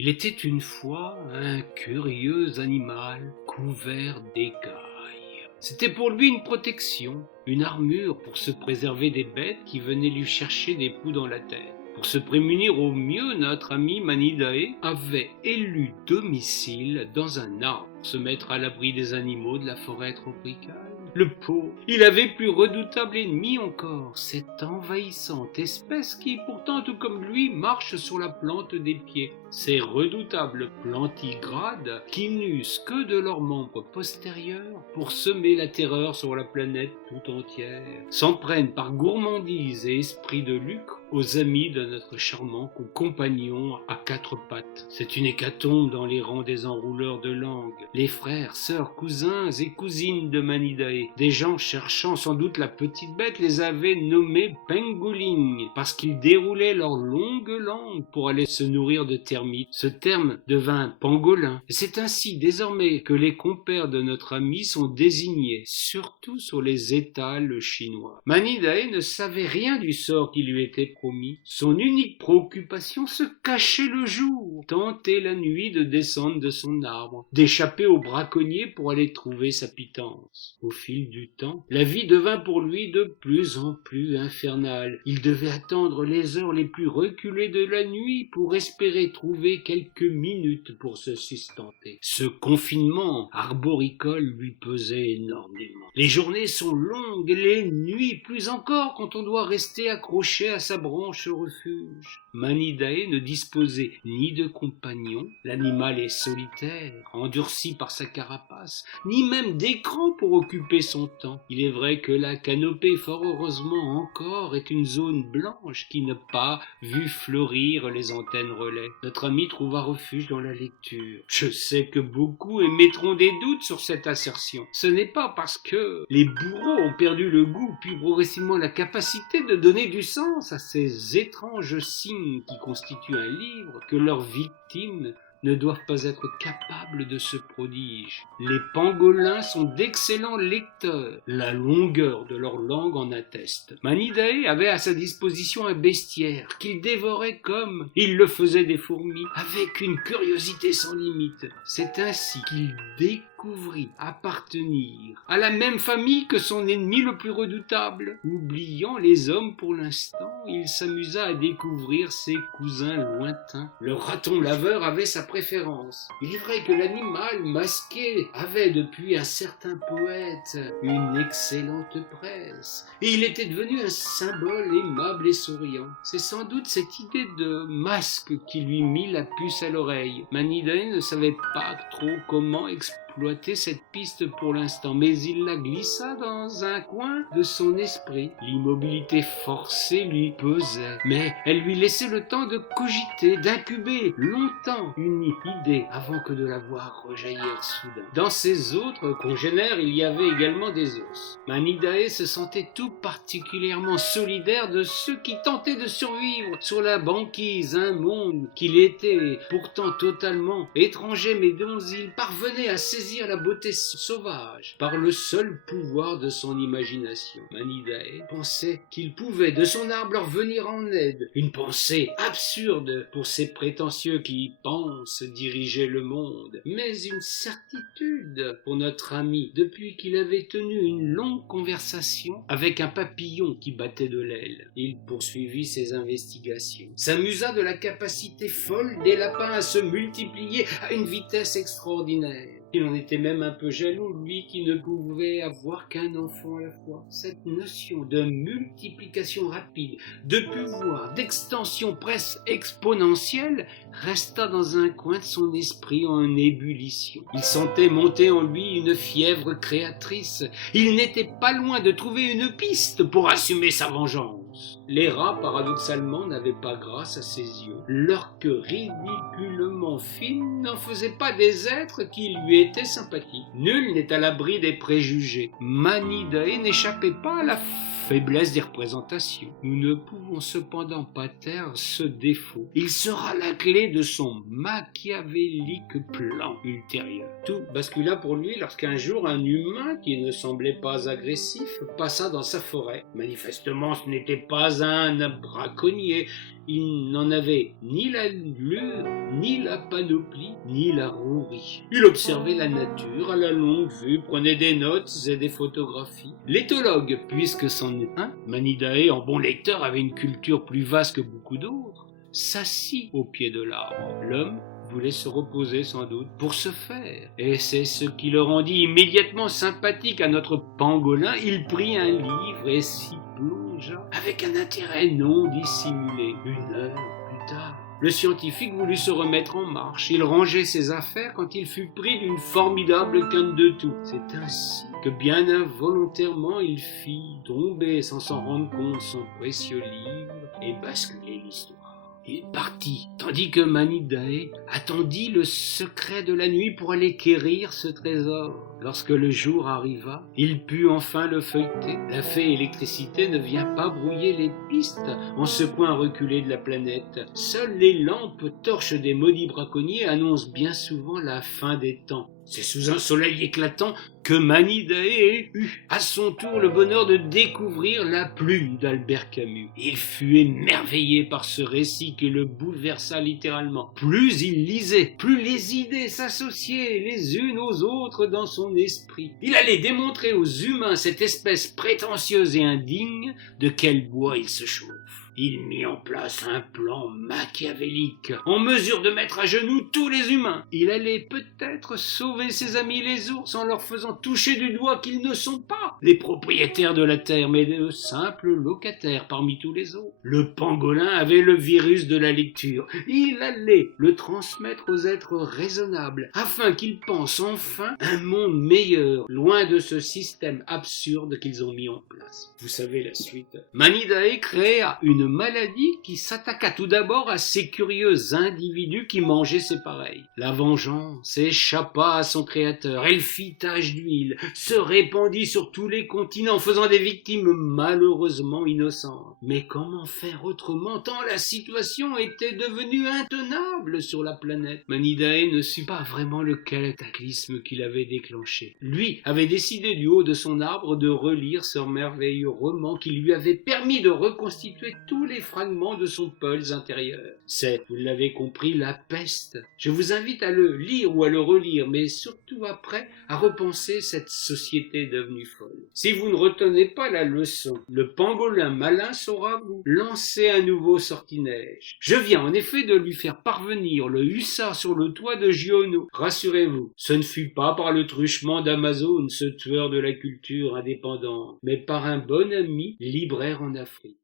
Il était une fois un curieux animal couvert d'écailles. C'était pour lui une protection, une armure pour se préserver des bêtes qui venaient lui chercher des poux dans la tête. Pour se prémunir au mieux, notre ami Manidae avait élu domicile dans un arbre pour se mettre à l'abri des animaux de la forêt tropicale. Le pauvre, il avait plus redoutable ennemi encore, cette envahissante espèce qui, pourtant, tout comme lui, marche sur la plante des pieds. Ces redoutables plantigrades qui n'eussent que de leurs membres postérieurs pour semer la terreur sur la planète tout entière, s'en prennent par gourmandise et esprit de lucre aux amis de notre charmant compagnon à quatre pattes. C'est une hécatombe dans les rangs des enrouleurs de langue, les frères, sœurs, cousins et cousines de Manidae. Des gens cherchant sans doute la petite bête les avaient nommés Penguling, parce qu'ils déroulaient leur longue langue pour aller se nourrir de termites. Ce terme devint pangolin. C'est ainsi désormais que les compères de notre ami sont désignés, surtout sur les étals chinois. Manidae ne savait rien du sort qui lui était promis. Son unique préoccupation se cachait le jour, tenter la nuit de descendre de son arbre, d'échapper aux braconniers pour aller trouver sa pitance. Au fil du temps, la vie devint pour lui de plus en plus infernale. Il devait attendre les heures les plus reculées de la nuit pour espérer trouver quelques minutes pour se sustenter. Ce confinement arboricole lui pesait énormément. Les journées sont longues, les nuits plus encore quand on doit rester accroché à sa branche refuge. Manidae ne disposait ni de compagnon, l'animal est solitaire, endurci par sa carapace, ni même d'écran pour occuper son temps. Il est vrai que la canopée, fort heureusement encore, est une zone blanche qui n'a pas vu fleurir les antennes relais. Notre ami trouva refuge dans la lecture. Je sais que beaucoup émettront des doutes sur cette assertion. Ce n'est pas parce que les bourreaux ont perdu le goût puis progressivement la capacité de donner du sens à ces étranges signes qui constituent un livre que leurs victimes ne doivent pas être capables de ce prodige. Les pangolins sont d'excellents lecteurs. La longueur de leur langue en atteste. Manidae avait à sa disposition un bestiaire qu'il dévorait comme il le faisait des fourmis, avec une curiosité sans limite. C'est ainsi qu'il découvrit appartenir à la même famille que son ennemi le plus redoutable. Oubliant les hommes pour l'instant, il s'amusa à découvrir ses cousins lointains. Le raton laveur avait sa préférence. Il est vrai que l'animal masqué avait depuis un certain poète une excellente presse, et il était devenu un symbole aimable et souriant. C'est sans doute cette idée de masque qui lui mit la puce à l'oreille. Manidae ne savait pas trop comment exploiter cette piste pour l'instant, mais il la glissa dans un coin de son esprit. L'immobilité forcée lui pesait, mais elle lui laissait le temps de cogiter, d'incuber longtemps une idée avant que de la voir rejaillir soudain. Dans ses autres congénères, il y avait également des ours. Manidae se sentait tout particulièrement solidaire de ceux qui tentaient de survivre sur la banquise, un monde qu'il était pourtant totalement étranger, mais dont il parvenait à saisir la beauté sauvage par le seul pouvoir de son imagination. Manidae pensait qu'il pouvait de son arbre leur venir en aide, une pensée absurde pour ces prétentieux qui pensent diriger le monde, mais une certitude pour notre ami depuis qu'il avait tenu une longue conversation avec un papillon qui battait de l'aile. Il poursuivit ses investigations, s'amusa de la capacité folle des lapins à se multiplier à une vitesse extraordinaire. Il en était même un peu jaloux, lui qui ne pouvait avoir qu'un enfant à la fois. Cette notion de multiplication rapide, de pouvoir, d'extension presque exponentielle, resta dans un coin de son esprit en ébullition. Il sentait monter en lui une fièvre créatrice. Il n'était pas loin de trouver une piste pour assumer sa vengeance. Les rats, paradoxalement, n'avaient pas grâce à ses yeux. Leur queue ridiculement fine n'en faisait pas des êtres qui lui étaient sympathiques. Nul n'est à l'abri des préjugés. Manidae n'échappait pas à la faiblesse des représentations. Nous ne pouvons cependant pas taire ce défaut. Il sera la clé de son machiavélique plan ultérieur. Tout bascula pour lui lorsqu'un jour un humain qui ne semblait pas agressif passa dans sa forêt. Manifestement, ce n'était pas un braconnier. Il n'en avait ni l'allure, ni la panoplie, ni la rouerie. Il observait la nature à la longue vue, prenait des notes et des photographies. L'éthologue, puisque c'en est un, Manidae, en bon lecteur, avait une culture plus vaste que beaucoup d'autres, s'assit au pied de l'arbre. L'homme voulait se reposer sans doute pour se faire. Et c'est ce qui le rendit immédiatement sympathique à notre pangolin. Il prit un livre et s'y plongea avec un intérêt non dissimulé. 1 heure plus tard, le scientifique voulut se remettre en marche. Il rangeait ses affaires quand il fut pris d'une formidable quinte de toux. C'est ainsi que bien involontairement il fit tomber sans s'en rendre compte son précieux livre et basculer l'histoire. Il partit, tandis que Manidae attendit le secret de la nuit pour aller quérir ce trésor. Lorsque le jour arriva, il put enfin le feuilleter. La fée électricité ne vient pas brouiller les pistes en ce coin reculé de la planète. Seules les lampes torches des maudits braconniers annoncent bien souvent la fin des temps. C'est sous un soleil éclatant que Manidae eut à son tour le bonheur de découvrir la plume d'Albert Camus. Il fut émerveillé par ce récit qui le bouleversa littéralement. Plus il lisait, plus les idées s'associaient les unes aux autres dans son esprit. Il allait démontrer aux humains cette espèce prétentieuse et indigne de quel bois il se chauffe. Il mit en place un plan machiavélique, en mesure de mettre à genoux tous les humains. Il allait peut-être sauver ses amis les ours en leur faisant toucher du doigt qu'ils ne sont pas les propriétaires de la terre, mais de simples locataires parmi tous les autres. Le pangolin avait le virus de la lecture. Il allait le transmettre aux êtres raisonnables, afin qu'ils pensent enfin un monde meilleur, loin de ce système absurde qu'ils ont mis en place. Vous savez la suite. Manidae créa une maladie qui s'attaqua tout d'abord à ces curieux individus qui mangeaient ses pareils. La vengeance échappa à son créateur, elle fit tache d'huile, se répandit sur tous les continents, faisant des victimes malheureusement innocentes. Mais comment faire autrement, tant la situation était devenue intenable sur la planète? Manidae ne sut pas vraiment le cataclysme qu'il avait déclenché. Lui avait décidé du haut de son arbre de relire ce merveilleux roman qui lui avait permis de reconstituer tous les fragments de son pulse intérieur. C'est, vous l'avez compris, la peste. Je vous invite à le lire ou à le relire, mais surtout après à repenser cette société devenue folle. Si vous ne retenez pas la leçon, le pangolin malin saura vous lancer un nouveau sortilège. Je viens en effet de lui faire parvenir le hussard sur le toit de Giono. Rassurez-vous, ce ne fut pas par le truchement d'Amazon, ce tueur de la culture indépendante, mais par un bon ami libraire en Afrique.